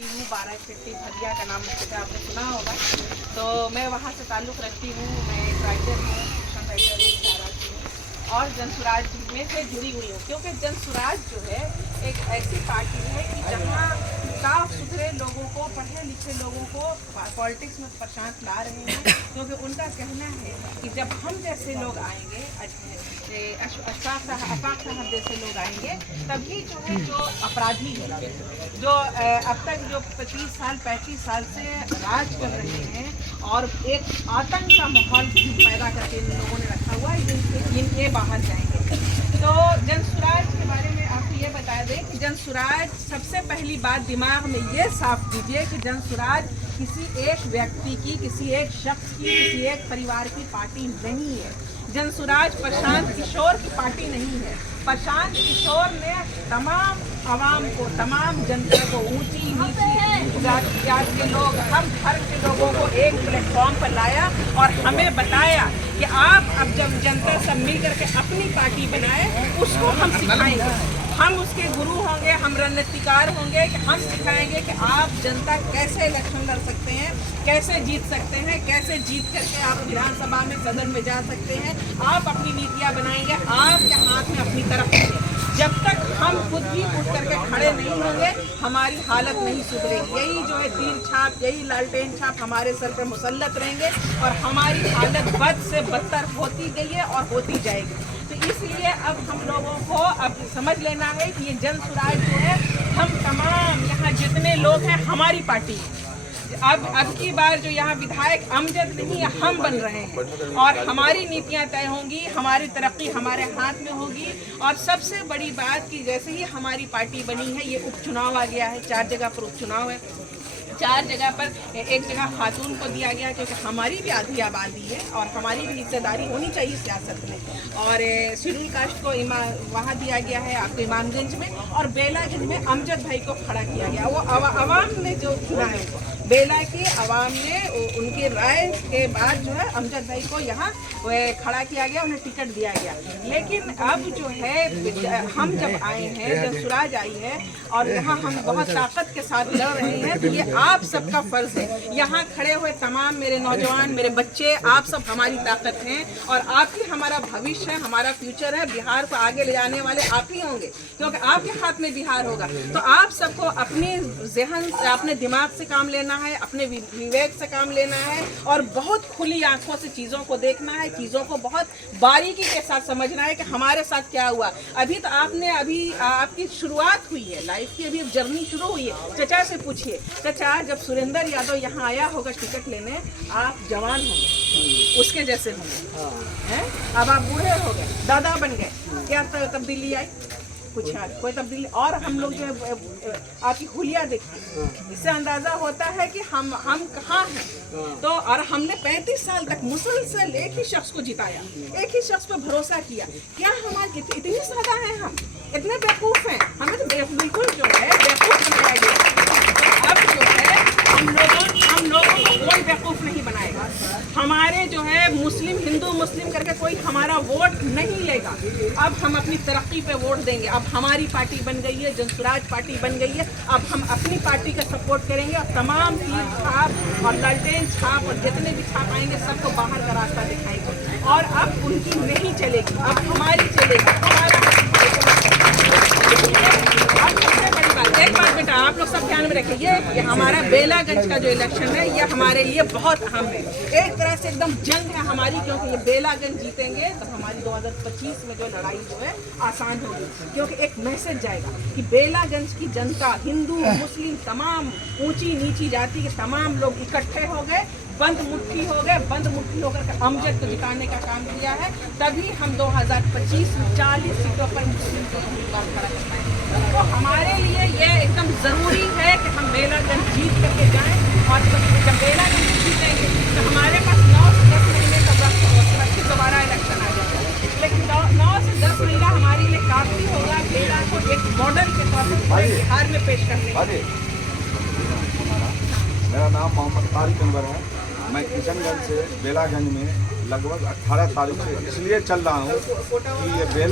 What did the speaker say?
हूँ 12 चट्टी भदिया का नाम मुझे आपने सुना होगा। तो मैं वहाँ से ताल्लुक़ रखती हूँ। मैं एक राइटर हूँ, फिक्शन राइटर हूँ, शायराती हूँ और जनसुराज में से जुड़ी हुई हूँ। क्योंकि जनसुराज जो है एक ऐसी पार्टी है कि जहाँ साफ सुथरे लोगों को, पढ़े लिखे लोगों को पॉलिटिक्स में प्रशांत ला रहे हैं। क्योंकि उनका कहना है कि जब हम जैसे लोग आएंगे, अशफाक साहब जैसे लोग आएंगे, तभी जो है जो अपराधी है, जो अब तक जो 25 साल 35 साल से राज कर रहे हैं और एक आतंक का माहौल पैदा करके इन लोगों ने रखा हुआ है, ये बाहर जाएंगे। तो जनसुराज के बारे में आपको ये बता दें कि जनसुराज, सबसे पहली बात दिमाग में ये साफ कीजिए कि जनसुराज किसी एक व्यक्ति की, किसी एक शख्स की, किसी एक परिवार की पार्टी नहीं है। जनसुराज प्रशांत किशोर की पार्टी नहीं है। प्रशांत किशोर ने तमाम आवाम को, तमाम जनता को, ऊंची नीची जात के लोग, हर धर्म के लोगों को एक प्लेटफॉर्म पर लाया और हमें बताया कि आप अब जब जनता सब मिल करके अपनी पार्टी बनाए, उसको हम सिखाएंगे। हम उसके गुरु होंगे, हम रणनीतिकार होंगे कि हम सिखाएंगे कि आप जनता कैसे इलेक्शन लड़ सकते हैं, कैसे जीत सकते हैं, कैसे जीत करके आप विधानसभा में, सदन में जा सकते हैं। आप अपनी नीतियाँ बनाएंगे, आपके हाथ में अपनी तरफ है। जब तक हम खुद भी उठ करके खड़े नहीं होंगे, हमारी हालत नहीं सुधरेगी। यही जो है तीर छाप, यही लालटेन छाप हमारे सर पर मुसल्लत रहेंगे और हमारी हालत बद से बदतर होती गई है और होती जाएगी। तो इसलिए अब हम लोगों को अब समझ लेना है कि ये जनसुराज जो है, हम तमाम यहाँ जितने लोग हैं हमारी पार्टी। अब की बार जो यहाँ विधायक अमजद नहीं, हम बन रहे हैं और हमारी नीतियाँ तय होंगी, हमारी तरक्की हमारे हाथ में होगी। और सबसे बड़ी बात कि जैसे ही हमारी पार्टी बनी है, ये उपचुनाव आ गया है, 4 जगह पर उपचुनाव है। 4 जगह पर, एक जगह खातून को दिया गया क्योंकि हमारी भी आधी आबादी है और हमारी भी हिस्सेदारी होनी चाहिए सियासत में। और शेड्यूल कास्ट को वहाँ दिया गया है आपको इमामगंज में, और बेलागंज में अमजद भाई को खड़ा किया गया। वो अवाम ने जो चुना है उनको, बेला की अवाम ने उनकी राय के बाद जो है अमजद भाई को यहाँ खड़ा किया गया, उन्हें टिकट दिया गया। लेकिन अब जो है हम जब आए हैं, जब सुराज आई है और यहाँ हम बहुत ताकत के साथ लड़ रहे हैं, तो ये आप सबका फर्ज है। यहाँ खड़े हुए तमाम मेरे नौजवान, मेरे बच्चे, आप सब हमारी ताकत हैं और आप ही हमारा भविष्य है, हमारा फ्यूचर है। बिहार को आगे ले जाने वाले आप ही होंगे क्योंकि आपके हाथ में बिहार होगा। तो आप सबको अपने ज़हन, अपने दिमाग से काम लेना है, अपने विवेक से काम लेना है और बहुत खुली आंखों से चीज़ों को देखना है, चीज़ों को बहुत बारीकी के साथ समझना है कि हमारे साथ क्या हुआ। अभी तो आपकी शुरुआत हुई है लाइफ की, अभी जर्नी शुरू हुई है। चचा से पूछिए, चचा जब सुरेंद्र यादव यहाँ आया होगा टिकट लेने, आप जवान होंगे, उसके जैसे होंगे हैं। अब आप बूढ़े हो गए, दादा बन गए, क्या तब्दीली आई? कुछ है, कोई तब्दीली। और हम लोग जो है आपकी हुलिया देखते हैं, इससे अंदाजा होता है कि हम कहाँ हैं। तो और हमने 35 साल तक मुसलसल एक ही शख्स को जिताया, एक ही शख्स पर भरोसा किया। क्या हमारे इतनी सादा हैं, हम इतने बेवकूफ़ हैं? हमें तो बिल्कुल जो है बेवकूफ़ बनाया गया। अब जो है हम लोगों को कोई बेवकूफ़ नहीं बनाएगा। हमारे जो है मुस्लिम, हिंदू मुस्लिम करके कोई हमारा वोट नहीं लेगा। अब हम अपनी तरक्की पे वोट देंगे। अब हमारी पार्टी बन गई है, जनसुराज पार्टी बन गई है। अब हम अपनी पार्टी का सपोर्ट करेंगे और तमाम तीर छाप और लालटेन छाप और जितने भी छाप आएंगे सबको बाहर का रास्ता दिखाएंगे। और अब उनकी नहीं चलेगी, अब हमारी चलेगी। एक बात बेटा, आप लोग सब ध्यान में रखें, ये हमारा बेलागंज का जो इलेक्शन है, ये हमारे लिए बहुत अहम है। एक तरह से एकदम जंग है हमारी, क्योंकि ये बेलागंज जीतेंगे तो हमारी 2025 में जो लड़ाई जो है आसान होगी। क्योंकि एक मैसेज जाएगा कि बेलागंज की जनता, हिंदू मुस्लिम तमाम ऊंची नीची जाति के तमाम लोग इकट्ठे हो गए, बंद मुट्ठी हो गए। बंद मुट्ठी होकर अमजद को जिताने का काम किया है। तभी हम 2025 में 40 सीटों पर मुस्लिम को उम्मीदवार खड़ा करना है। तो हमारे लिए ये एकदम ज़रूरी है कि हम बेलागंज जीत करके जाएं। और जब बेलागंज जीतेंगे तो हमारे पास 9 से 10 महीने का वक्त होगा, फिर दोबारा इलेक्शन आ जाएगा। लेकिन 9 से 10 महीना हमारे लिए काफ़ी होगा बेला को एक मॉडल के तौर पर पूरे बिहार में पेश करने। मेरा नाम मोहम्मद तारिक अनवर है। मैं किशनगंज से बेलागंज में लगभग 18 तारीख से इसलिए चल रहा हूँ कि ये बेला